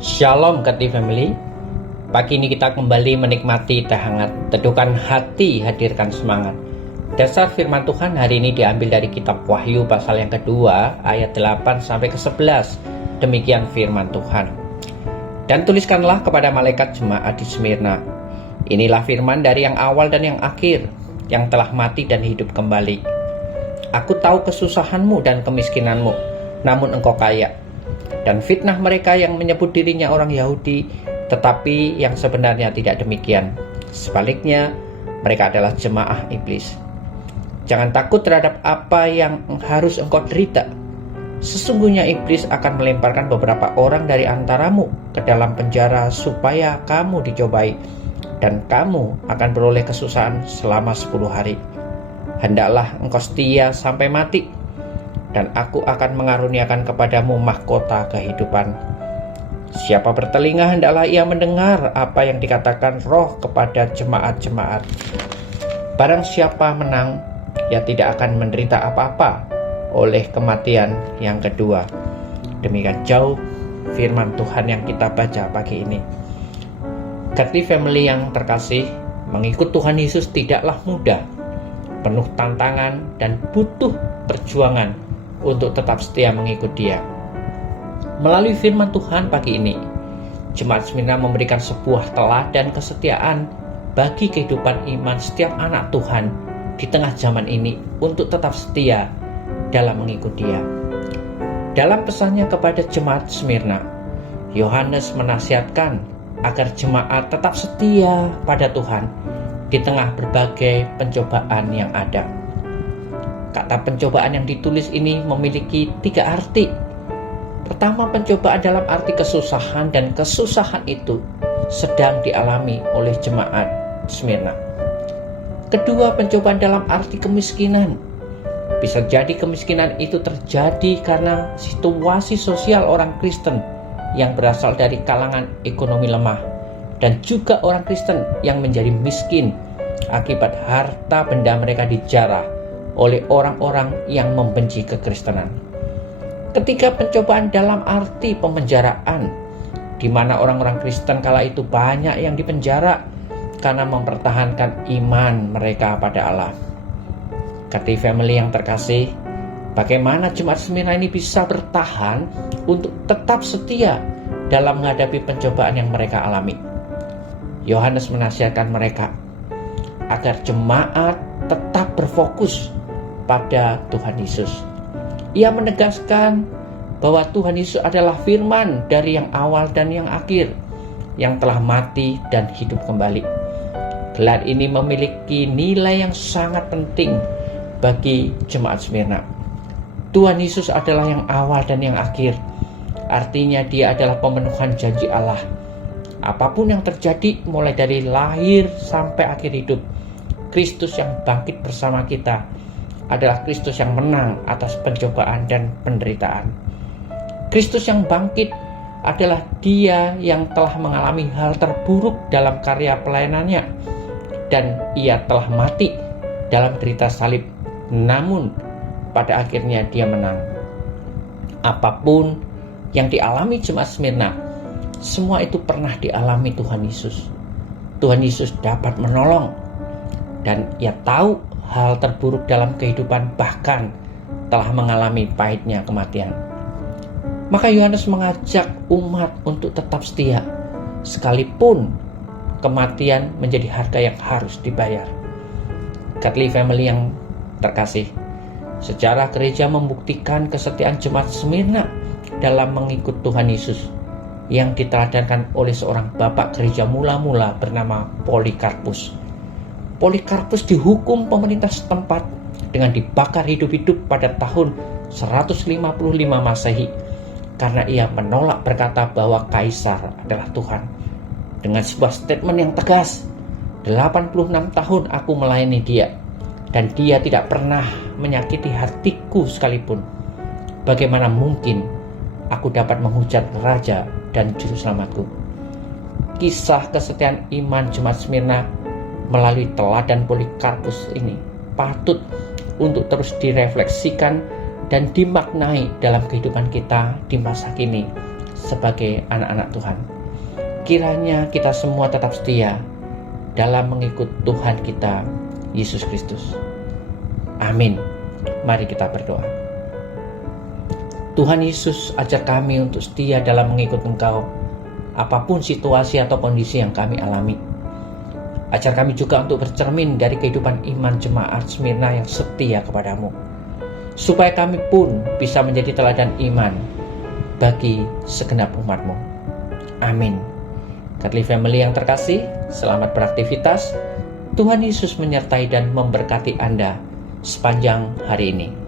Shalom Kati Family. Pagi ini kita kembali menikmati teh hangat. Teduhkan hati, hadirkan semangat. Dasar firman Tuhan hari ini diambil dari kitab Wahyu pasal yang kedua ayat 8 sampai ke 11. Demikian firman Tuhan. Dan tuliskanlah kepada malaikat jemaat di Smyrna. Inilah firman dari yang awal dan yang akhir, yang telah mati dan hidup kembali. Aku tahu kesusahanmu dan kemiskinanmu, namun engkau kaya. Dan fitnah mereka yang menyebut dirinya orang Yahudi, tetapi yang sebenarnya tidak demikian. Sebaliknya, mereka adalah jemaah iblis. Jangan takut terhadap apa yang harus engkau derita. Sesungguhnya iblis akan melemparkan beberapa orang dari antaramu ke dalam penjara supaya kamu dicobai, dan kamu akan beroleh kesusahan selama 10 hari. Hendaklah engkau setia sampai mati, dan aku akan mengaruniakan kepadamu mahkota kehidupan. Siapa bertelinga hendaklah ia mendengar apa yang dikatakan Roh kepada jemaat-jemaat. Barang siapa menang, ia tidak akan menderita apa-apa oleh kematian yang kedua. Demikian jauh firman Tuhan yang kita baca pagi ini. Kati Family yang terkasih, mengikut Tuhan Yesus tidaklah mudah, penuh tantangan dan butuh perjuangan untuk tetap setia mengikut Dia. Melalui firman Tuhan pagi ini, Jemaat Smyrna memberikan sebuah teladan kesetiaan bagi kehidupan iman setiap anak Tuhan di tengah zaman ini untuk tetap setia dalam mengikut Dia. Dalam pesannya kepada Jemaat Smyrna, Yohanes menasihatkan agar jemaat tetap setia pada Tuhan di tengah berbagai pencobaan yang ada. Kata pencobaan yang ditulis ini memiliki 3 arti. Pertama, pencobaan dalam arti kesusahan, dan kesusahan itu sedang dialami oleh jemaat Smyrna. Kedua, pencobaan dalam arti kemiskinan. Bisa jadi kemiskinan itu terjadi karena situasi sosial orang Kristen yang berasal dari kalangan ekonomi lemah, dan juga orang Kristen yang menjadi miskin akibat harta benda mereka dijarah oleh orang-orang yang membenci kekristenan. Ketiga, pencobaan dalam arti pemenjaraan, di mana orang-orang Kristen kala itu banyak yang dipenjara karena mempertahankan iman mereka pada Allah. Kati Family yang terkasih, bagaimana jemaat Smyrna ini bisa bertahan untuk tetap setia dalam menghadapi pencobaan yang mereka alami? Yohanes menasihatkan mereka agar jemaat tetap berfokus pada Tuhan Yesus. Ia menegaskan bahwa Tuhan Yesus adalah firman dari yang awal dan yang akhir, yang telah mati dan hidup kembali. Gelar ini memiliki nilai yang sangat penting bagi jemaat Smyrna. Tuhan Yesus adalah yang awal dan yang akhir. Artinya Dia adalah pemenuhan janji Allah. Apapun yang terjadi mulai dari lahir sampai akhir hidup, Kristus yang bangkit bersama kita adalah Kristus yang menang atas pencobaan dan penderitaan. Kristus yang bangkit adalah Dia yang telah mengalami hal terburuk dalam karya pelayanannya, dan Ia telah mati dalam derita salib, namun pada akhirnya Dia menang. Apapun yang dialami jemaat Smyrna, semua itu pernah dialami Tuhan Yesus. Tuhan Yesus dapat menolong, dan Ia tahu hal terburuk dalam kehidupan, bahkan telah mengalami pahitnya kematian. Maka Yohanes mengajak umat untuk tetap setia, sekalipun kematian menjadi harga yang harus dibayar. Kati Family yang terkasih, sejarah gereja membuktikan kesetiaan jemaat Smyrna dalam mengikut Tuhan Yesus, yang diteladankan oleh seorang bapak gereja mula-mula bernama Polikarpus. Polikarpus dihukum pemerintah setempat dengan dibakar hidup-hidup pada tahun 155 Masehi karena ia menolak berkata bahwa Kaisar adalah Tuhan. Dengan sebuah statement yang tegas, 86 tahun aku melayani Dia, dan Dia tidak pernah menyakiti hatiku sekalipun. Bagaimana mungkin aku dapat menghujat Raja dan Juru Selamatku? Kisah kesetiaan iman jemaat Smyrna melalui teladan Polikarpus ini patut untuk terus direfleksikan dan dimaknai dalam kehidupan kita di masa kini sebagai anak-anak Tuhan. Kiranya kita semua tetap setia dalam mengikut Tuhan kita, Yesus Kristus. Amin. Mari kita berdoa. Tuhan Yesus, ajar kami untuk setia dalam mengikut Engkau, apapun situasi atau kondisi yang kami alami. Ajar kami juga untuk bercermin dari kehidupan iman jemaat Smyrna yang setia kepadamu, supaya kami pun bisa menjadi teladan iman bagi segenap umat-Mu. Amin. Godly Family yang terkasih, selamat beraktivitas. Tuhan Yesus menyertai dan memberkati Anda sepanjang hari ini.